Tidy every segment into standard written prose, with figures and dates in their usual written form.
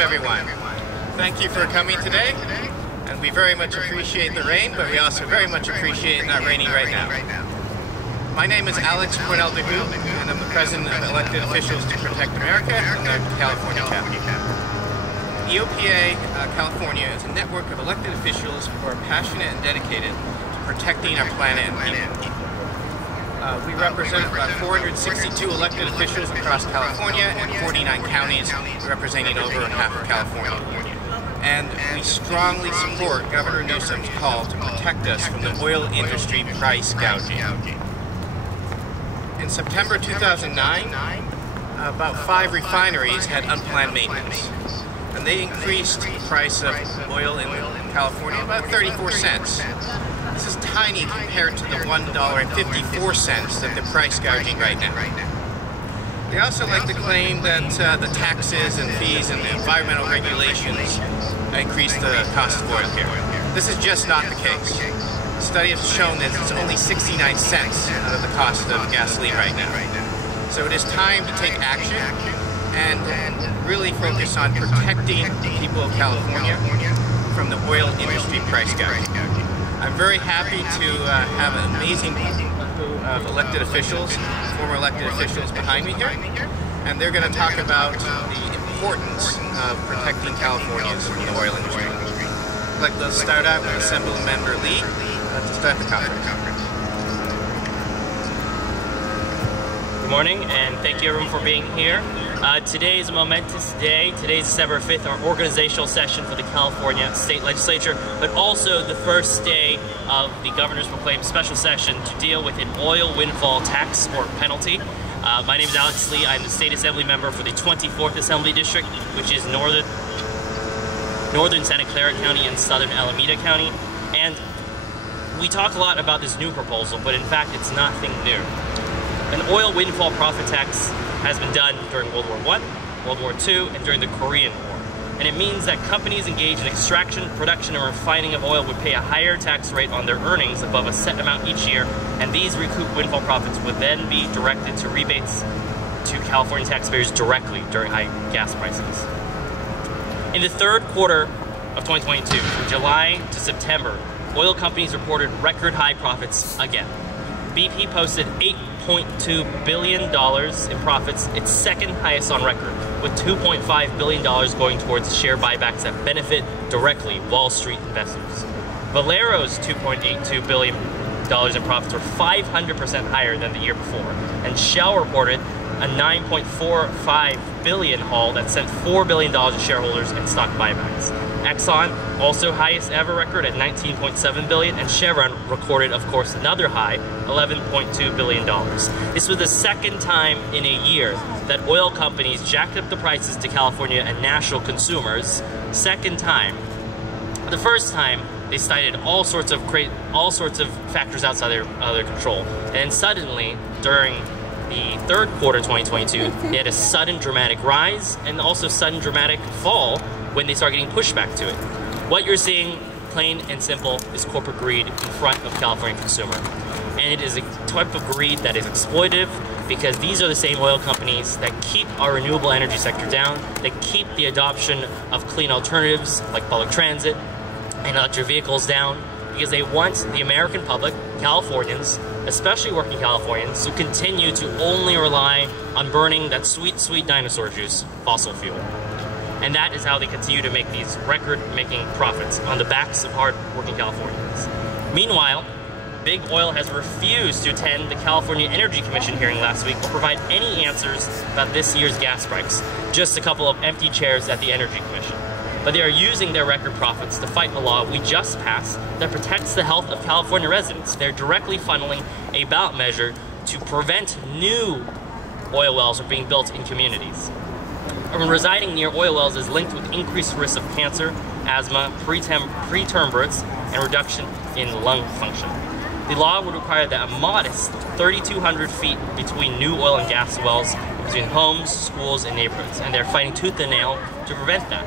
Welcome everyone. Thank you for coming today, and we very much appreciate the rain, but we also very much appreciate it not raining right now. My name is Alex Cornell DeHoo, and I'm the president of Elected Officials to Protect America in the California chapter. EOPA California is a network of elected officials who are passionate and dedicated to protecting our planet and people. We represent about 462 elected officials across California and 49 counties, representing over half of California. And we strongly support Governor Newsom's call to protect us from the oil industry price gouging. In September 2009, about 5 refineries had unplanned maintenance, and they increased the price of oil in California about 34 cents. This is tiny compared to the $1.54 that they're price gouging right now. They also like to claim that the taxes and fees and the environmental regulations increase the cost of oil here. This is just not the case. The study has shown that it's only 69 cents out of the cost of gasoline right now. So it is time to take action and really focus on protecting the people of California from the oil industry price gouging. I'm very happy to have an amazing group of elected officials, former elected officials behind me here, and they're going to talk about the importance of protecting Californians from the oil industry. I'd like to start out with Assemblymember Lee to start the conference. Good morning, and thank you everyone for being here. Today is a momentous day. Today is December 5th, our organizational session for the California State Legislature, but also the first day of the Governor's proclaimed special session to deal with an oil windfall tax or penalty. My name is Alex Lee. I'm the State Assembly member for the 24th Assembly District, which is northern Santa Clara County and southern Alameda County. And we talk a lot about this new proposal, but in fact it's nothing new. An oil windfall profit tax has been done during World War I, World War II, and during the Korean War. And it means that companies engaged in extraction, production, and refining of oil would pay a higher tax rate on their earnings above a set amount each year, and these recouped windfall profits would then be directed to rebates to California taxpayers directly during high gas prices. In the third quarter of 2022, from July to September, oil companies reported record high profits again. BP posted $8.2 billion in profits, its second highest on record, with $2.5 billion going towards share buybacks that benefit directly Wall Street investors. Valero's $2.82 billion in profits were 500% higher than the year before, and Shell reported a $9.45 billion haul that sent $4 billion to shareholders in stock buybacks. Exxon, also highest ever record at $19.7 billion, and Chevron recorded, of course, another high, $11.2 billion. This was the second time in a year that oil companies jacked up the prices to California and national consumers. Second time. The first time, they cited all sorts of factors outside their control, and suddenly, during the third quarter 2022, they had a sudden dramatic rise and also sudden dramatic fall when they start getting pushback to it. What you're seeing, plain and simple, is corporate greed in front of California consumer. And it is a type of greed that is exploitive, because these are the same oil companies that keep our renewable energy sector down, that keep the adoption of clean alternatives like public transit and electric vehicles down, because they want the American public, Californians, especially working Californians, to continue to only rely on burning that sweet, sweet dinosaur juice, fossil fuel. And that is how they continue to make these record-making profits on the backs of hard-working Californians. Meanwhile, Big Oil has refused to attend the California Energy Commission hearing last week or provide any answers about this year's gas spikes, just a couple of empty chairs at the Energy Commission. But they are using their record profits to fight a law we just passed that protects the health of California residents. They're directly funneling a ballot measure to prevent new oil wells from being built in communities. Residing near oil wells is linked with increased risk of cancer, asthma, preterm births, and reduction in lung function. The law would require that a modest 3,200 feet between new oil and gas wells between homes, schools, and neighborhoods, and they're fighting tooth and nail to prevent that.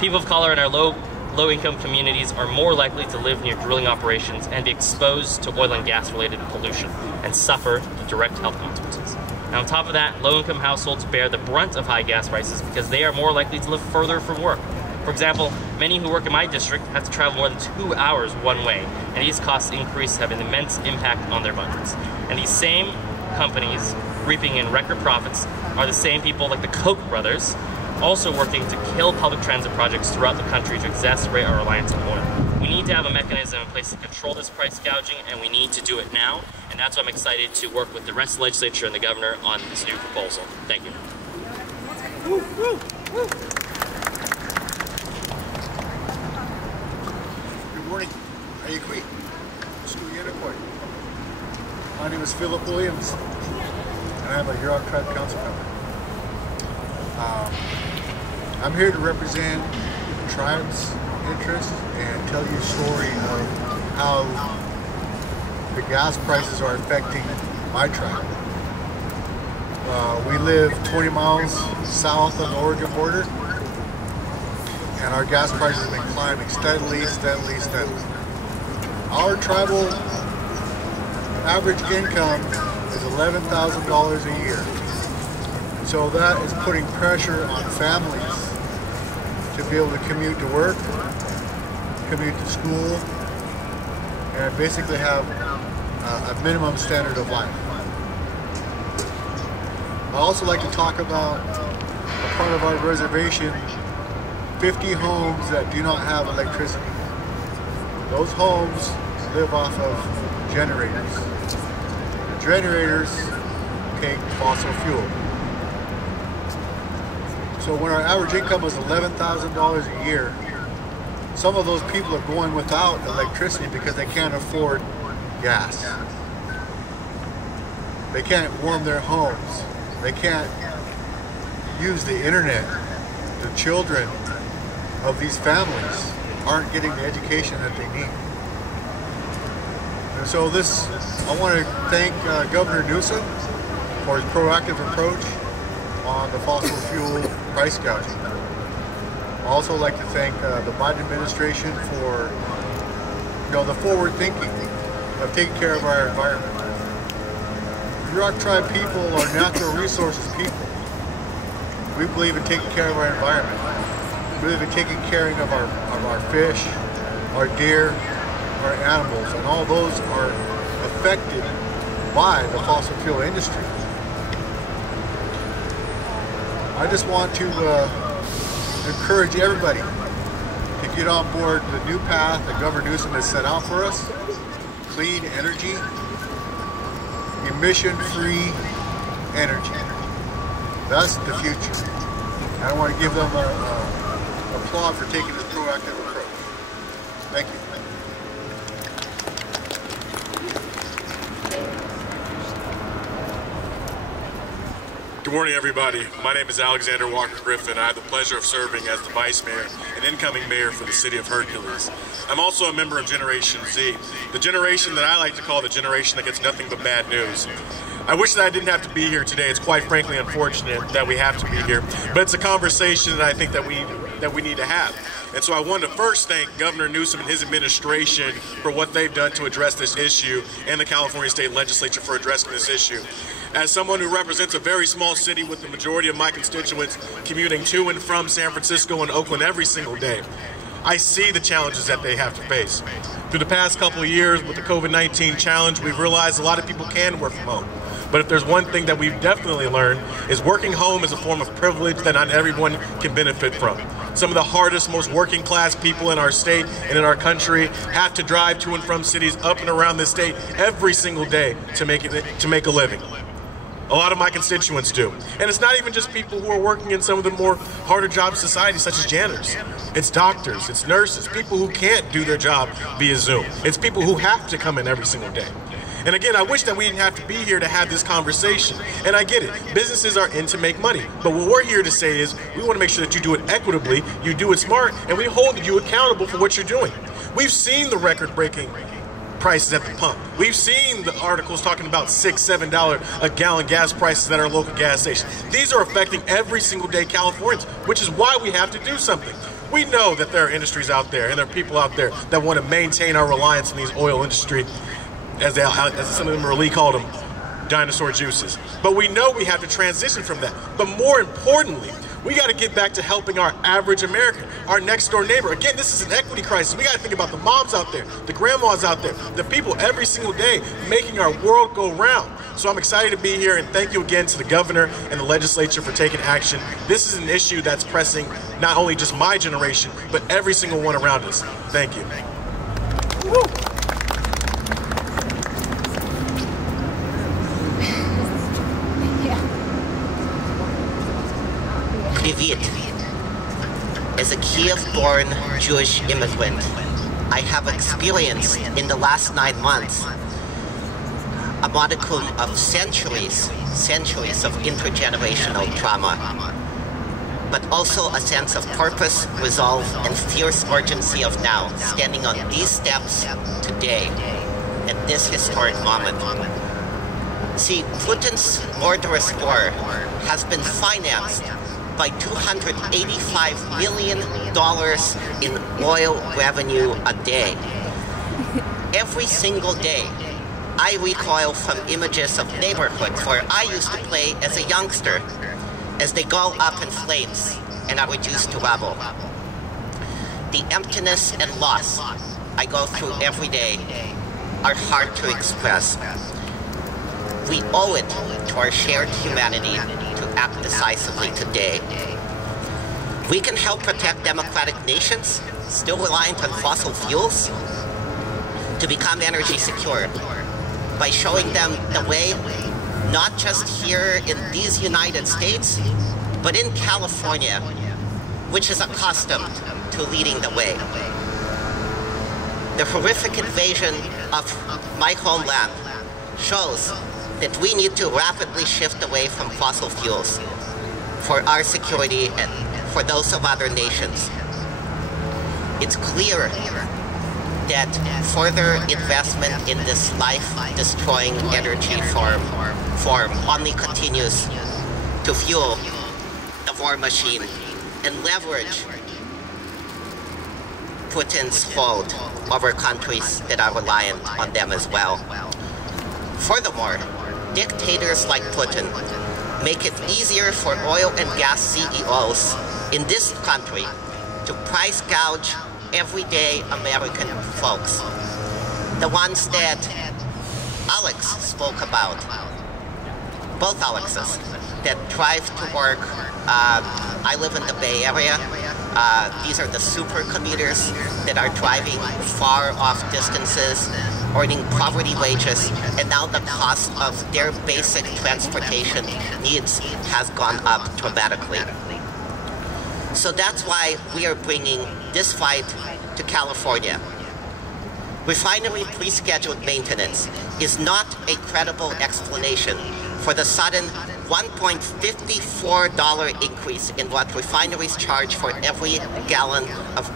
People of color in our low-income communities are more likely to live near drilling operations and be exposed to oil and gas-related pollution and suffer the direct health consequences. And on top of that, low-income households bear the brunt of high gas prices because they are more likely to live further from work. For example, many who work in my district have to travel more than 2 hours one way, and these cost increases have an immense impact on their budgets. And these same companies reaping in record profits are the same people like the Koch brothers also working to kill public transit projects throughout the country to exacerbate our reliance on oil. We need to have a mechanism in place to control this price gouging, and we need to do it now, and that's why I'm excited to work with the rest of the legislature and the governor on this new proposal. Thank you. Woo, woo, woo. Good morning. My name is Philip Williams, and I'm a Yurok Tribe Council member. I'm here to represent the tribe's interests and tell you a story of how the gas prices are affecting my tribe. We live 20 miles south of the Oregon border, and our gas prices have been climbing steadily. Our tribal average income is $11,000 a year. So that is putting pressure on families to be able to commute to work, commute to school, and basically have a minimum standard of life. I also like to talk about a part of our reservation, 50 homes that do not have electricity. Those homes live off of generators. The generators take fossil fuel. So when our average income is $11,000 a year, some of those people are going without electricity because they can't afford gas. They can't warm their homes. They can't use the internet. The children of these families aren't getting the education that they need. And so I want to thank Governor Newsom for his proactive approach on the fossil fuel price gouging. I also like to thank the Biden administration for the forward thinking of taking care of our environment. Yurok Tribe people are natural resources people. We believe in taking care of our environment. We believe in taking care of our fish, our deer, our animals, and all those are affected by the fossil fuel industry. I just want to encourage everybody to get on board the new path that Governor Newsom has set out for us. Clean energy, emission-free energy. That's the future. And I want to give them an applaud for taking this proactive approach. Thank you. Good morning, everybody. My name is Alexander Walker Griffin. I have the pleasure of serving as the Vice Mayor and incoming Mayor for the City of Hercules. I'm also a member of Generation Z, the generation that I like to call the generation that gets nothing but bad news. I wish that I didn't have to be here today. It's quite frankly unfortunate that we have to be here, but it's a conversation that I think that we need to have. And so I want to first thank Governor Newsom and his administration for what they've done to address this issue, and the California State Legislature for addressing this issue. As someone who represents a very small city with the majority of my constituents commuting to and from San Francisco and Oakland every single day, I see the challenges that they have to face. Through the past couple of years with the COVID-19 challenge, we've realized a lot of people can work from home. But if there's one thing that we've definitely learned is working home is a form of privilege that not everyone can benefit from. Some of the hardest, most working class people in our state and in our country have to drive to and from cities up and around this state every single day to make a living. A lot of my constituents do. And it's not even just people who are working in some of the more harder jobs in society, such as janitors. It's doctors, it's nurses, people who can't do their job via Zoom. It's people who have to come in every single day. And again, I wish that we didn't have to be here to have this conversation. And I get it. Businesses are in to make money. But what we're here to say is we want to make sure that you do it equitably, you do it smart, and we hold you accountable for what you're doing. We've seen the record-breaking prices at the pump. We've seen the articles talking about $6, $7 a gallon gas prices at our local gas stations. These are affecting every single day Californians, which is why we have to do something. We know that there are industries out there and there are people out there that want to maintain our reliance on these oil industry, as some of them really called them, dinosaur juices. But we know we have to transition from that. But more importantly, we got to get back to helping our average American, our next door neighbor. Again, this is an equity crisis. We got to think about the moms out there, the grandmas out there, the people every single day making our world go round. So I'm excited to be here, and thank you again to the governor and the legislature for taking action. This is an issue that's pressing not only just my generation, but every single one around us. Thank you. Woo. Привет. As a Kiev-born Jewish immigrant, I have experienced in the last 9 months a modicum of centuries of intergenerational trauma, but also a sense of purpose, resolve, and fierce urgency of now, standing on these steps today, at this historic moment. See, Putin's murderous war has been financed by $285 million in oil revenue a day. Every single day, I recoil from images of neighborhoods where I used to play as a youngster, as they go up in flames and are reduced to rubble. The emptiness and loss I go through every day are hard to express. We owe it to our shared humanity to act decisively today. We can help protect democratic nations, still reliant on fossil fuels, to become energy secure by showing them the way, not just here in these United States, but in California, which is accustomed to leading the way. The horrific invasion of my homeland shows that we need to rapidly shift away from fossil fuels for our security and for those of other nations. It's clear that further investment in this life-destroying energy form only continues to fuel the war machine and leverage Putin's hold over countries that are reliant on them as well. Furthermore, dictators like Putin make it easier for oil and gas CEOs in this country to price gouge everyday American folks. The ones that Alex spoke about, both Alexes, that drive to work. I live in the Bay Area. These are the super commuters that are driving far off distances, earning poverty wages, and now the cost of their basic transportation needs has gone up dramatically. So that's why we are bringing this fight to California. Refinery pre-scheduled maintenance is not a credible explanation for the sudden $1.54 increase in what refineries charge for every gallon of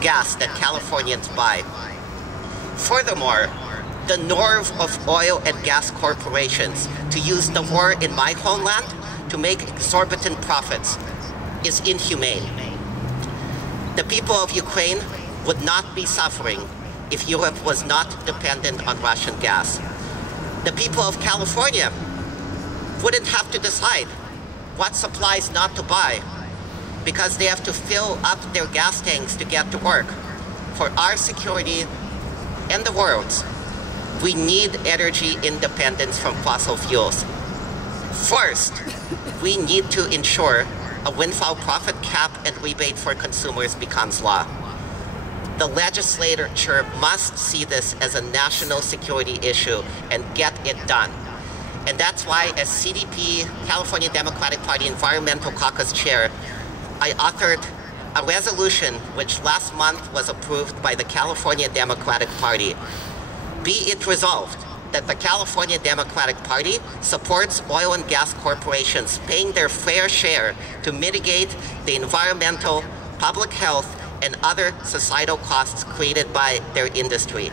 gas that Californians buy. Furthermore, the nerve of oil and gas corporations to use the war in my homeland to make exorbitant profits is inhumane. The people of Ukraine would not be suffering if Europe was not dependent on Russian gas. The people of California wouldn't have to decide what supplies not to buy because they have to fill up their gas tanks to get to work. For our security and the world's, we need energy independence from fossil fuels. First, we need to ensure a windfall profit cap and rebate for consumers becomes law. The legislature must see this as a national security issue and get it done. And that's why, as CDP, California Democratic Party Environmental Caucus Chair, I authored a resolution which last month was approved by the California Democratic Party. Be it resolved that the California Democratic Party supports oil and gas corporations paying their fair share to mitigate the environmental, public health, and other societal costs created by their industry.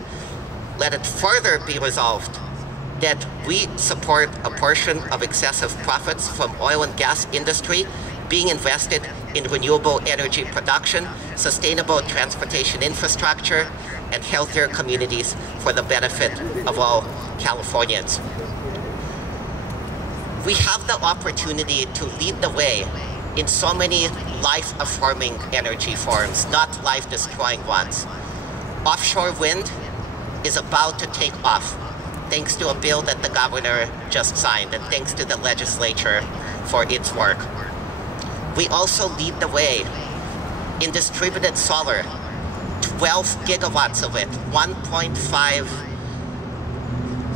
Let it further be resolved that we support a portion of excessive profits from oil and gas industry being invested in renewable energy production, sustainable transportation infrastructure, and healthier communities for the benefit of all Californians. We have the opportunity to lead the way in so many life-affirming energy forms, not life-destroying ones. Offshore wind is about to take off, thanks to a bill that the governor just signed, and thanks to the legislature for its work. We also lead the way in distributed solar, 12 gigawatts of it, 1.5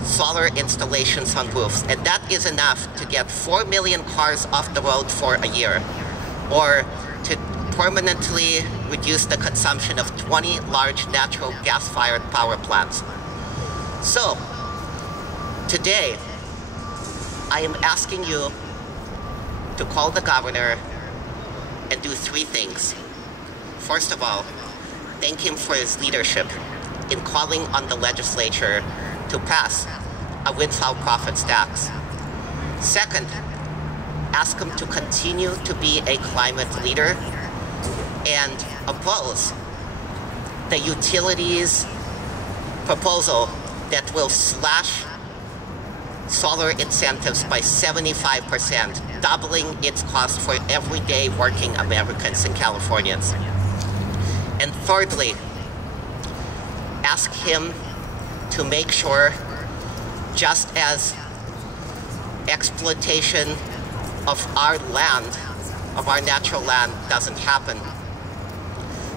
solar installations on roofs, and that is enough to get 4 million cars off the road for a year, or to permanently reduce the consumption of 20 large natural gas-fired power plants. So, today, I am asking you to call the governor and do 3 things. First of all, thank him for his leadership in calling on the legislature to pass a windfall profits tax. Second, ask him to continue to be a climate leader and oppose the utilities proposal that will slash solar incentives by 75%, doubling its cost for everyday working Americans and Californians. And thirdly, ask him to make sure, just as exploitation of our land, of our natural land, doesn't happen,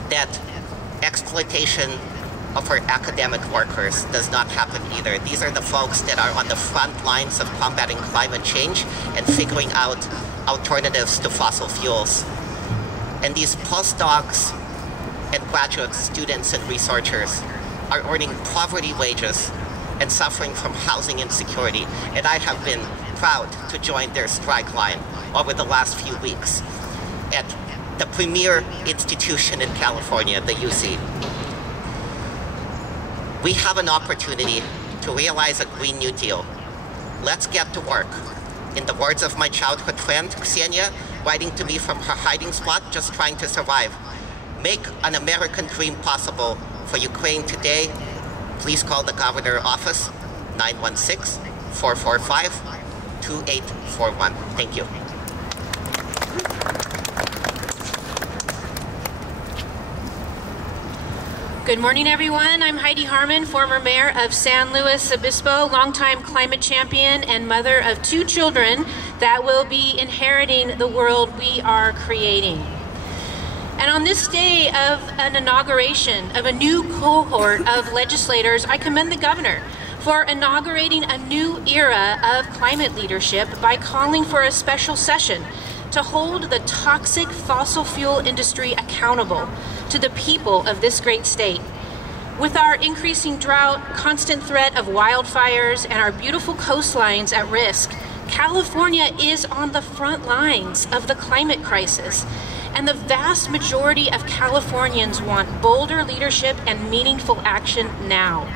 that exploitation of our academic workers does not happen either. These are the folks that are on the front lines of combating climate change and figuring out alternatives to fossil fuels. And these postdocs and graduate students and researchers are earning poverty wages and suffering from housing insecurity. And I have been proud to join their strike line over the last few weeks at the premier institution in California, the UC. We have an opportunity to realize a Green New Deal. Let's get to work. In the words of my childhood friend, Ksenia, writing to me from her hiding spot, just trying to survive. Make an American dream possible for Ukraine today. Please call the governor's office, 916-445-2841. Thank you. Good morning, everyone. I'm Heidi Harmon, former mayor of San Luis Obispo, longtime climate champion and mother of 2 children that will be inheriting the world we are creating. And on this day of an inauguration of a new cohort of legislators, I commend the governor for inaugurating a new era of climate leadership by calling for a special session to hold the toxic fossil fuel industry accountable to the people of this great state. With our increasing drought, constant threat of wildfires, and our beautiful coastlines at risk, California is on the front lines of the climate crisis. And the vast majority of Californians want bolder leadership and meaningful action now.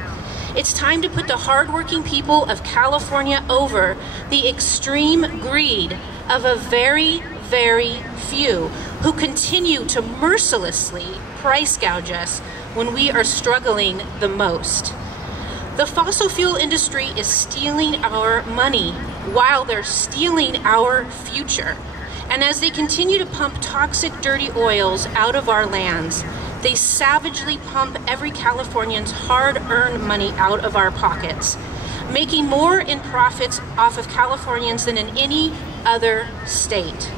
It's time to put the hardworking people of California over the extreme greed of a very, very few who continue to mercilessly price gouge us when we are struggling the most. The fossil fuel industry is stealing our money while they're stealing our future. And as they continue to pump toxic, dirty oils out of our lands, they savagely pump every Californian's hard-earned money out of our pockets, making more in profits off of Californians than in any other state.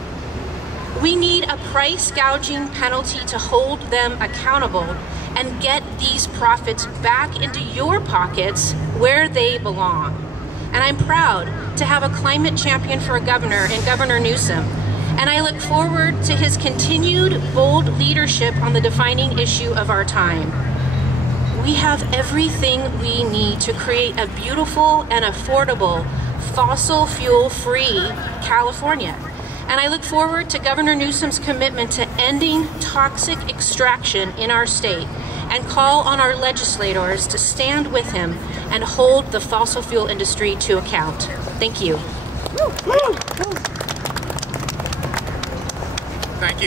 We need a price gouging penalty to hold them accountable and get these profits back into your pockets where they belong. And I'm proud to have a climate champion for a governor in Governor Newsom. And I look forward to his continued bold leadership on the defining issue of our time. We have everything we need to create a beautiful and affordable fossil fuel-free California. And I look forward to Governor Newsom's commitment to ending toxic extraction in our state and call on our legislators to stand with him and hold the fossil fuel industry to account. Thank you. Thank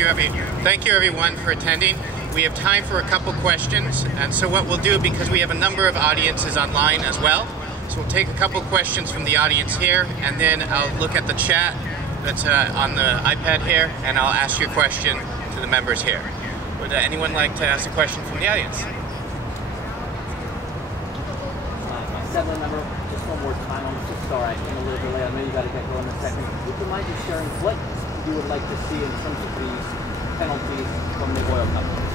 you everyone for attending. We have time for a couple questions, and so what we'll do, because we have a number of audiences online as well, So we'll take a couple questions from the audience here, and then I'll look at the chat that's on the iPad here, and I'll ask your question to the members here. Would anyone like to ask a question from the audience? Assembly member, just one more time. I'm so sorry I came a little bit late. I know you got to get going in a second. Would you mind just sharing what you would like to see in terms of these penalties from the oil companies?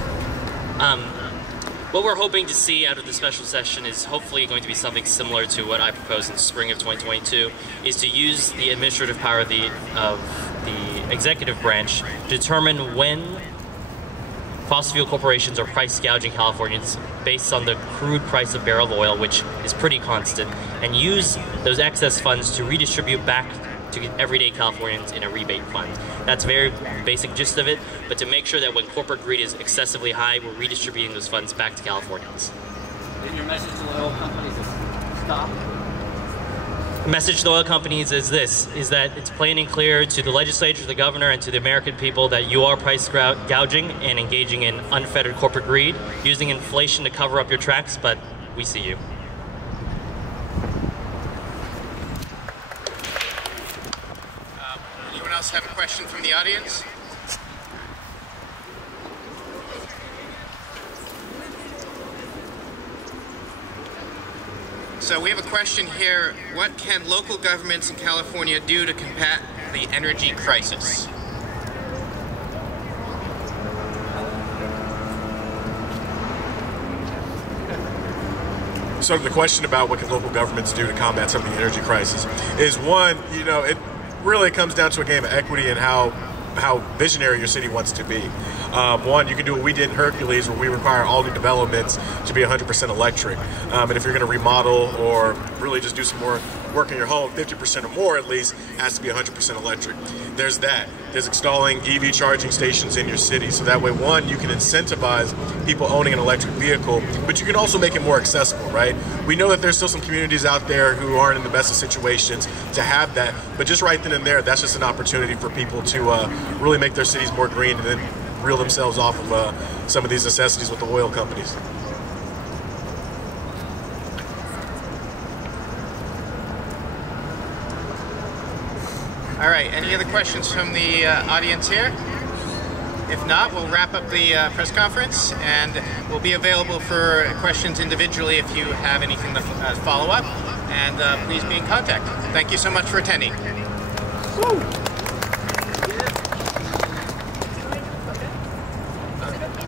What we're hoping to see out of the special session is hopefully going to be something similar to what I proposed in spring of 2022, is to use the administrative power of the executive branch to determine when fossil fuel corporations are price gouging Californians based on the crude price of barrel of oil, which is pretty constant, and use those excess funds to redistribute back to everyday Californians in a rebate fund. That's a very basic gist of it, but to make sure that when corporate greed is excessively high, we're redistributing those funds back to Californians. And your message to the oil companies is stop? The message to the oil companies is this, is that it's plain and clear to the legislature, the governor, and to the American people that you are price gouging and engaging in unfettered corporate greed, using inflation to cover up your tracks, but we see you. Anyone else have a question from the audience? So we have a question here. What can local governments in California do to combat the energy crisis? So the question about what can local governments do to combat some of the energy crisis is one, you know, it really comes down to a game of equity and how visionary your city wants to be. One, you can do what we did in Hercules, where we require all new developments to be 100% electric. And if you're going to remodel or really just do some more work in your home, 50% or more at least has to be 100% electric. There's that. There's installing EV charging stations in your city. So that way, one, you can incentivize people owning an electric vehicle, but you can also make it more accessible, right? We know that there's still some communities out there who aren't in the best of situations to have that, but just right then and there, that's just an opportunity for people to really make their cities more green and then reel themselves off of some of these necessities with the oil companies. All right, any other questions from the audience here? If not, we'll wrap up the press conference, and we'll be available for questions individually if you have anything to follow up, and please be in contact. Thank you so much for attending. Woo!